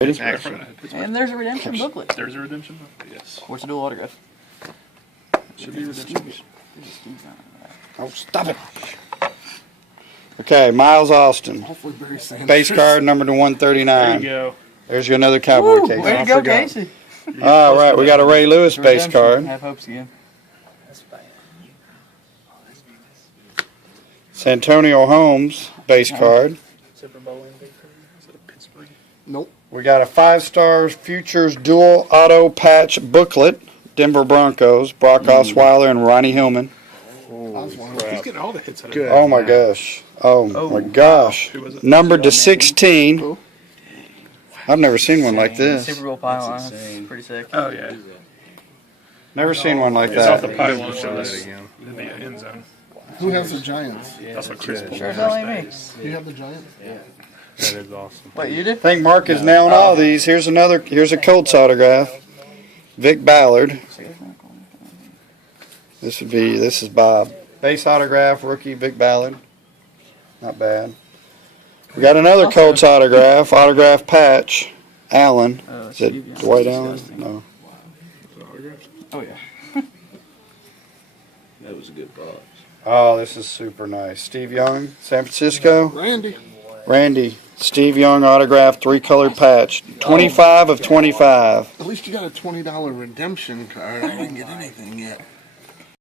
Action. And there's a redemption booklet. There's a redemption book. Yes. What's a dual autograph? Should be redemption. Oh, stop it. Okay, Miles Austin. Hopefully Barry Sanders. Base card number to There 139. you go. There's your another Cowboy Woo, case. way I to go, forgot. Casey. All right, we got a Ray Lewis base Redemption. card. Have hopes again. Santonio Holmes base card. Super Bowl MVP. Is it a Pittsburgh? Nope. We got a 5-star Futures dual auto patch booklet. Denver Broncos, Brock Osweiler and Ronnie Hillman. He's getting all the hits out of Good. it. Oh my gosh. Oh my gosh. Who was it? Numbered to 16. Who? I've never seen one like this. Super Bowl pile. That's pretty sick. Oh yeah. Never seen one like It's off the that. pylon shows in the end zone. Who has the Giants? That's what Chris pulled. Sure as hell ain't me. You have the Giants? That is awesome. Wait, you do? I think Mark is nailing all these. Here's a Colts autograph. Vic Ballard. This is Bob. Base autograph, rookie Vic Ballard. Not bad. We got another Colts autograph patch. Allen. Is it Dwight Allen? No. Oh, yeah. That was a good box. Oh, this is super nice. Steve Young, San Francisco. Randy. Steve Young autograph, 3-colored patch. 25 of 25. At least you got a $20 redemption card. I didn't get anything yet.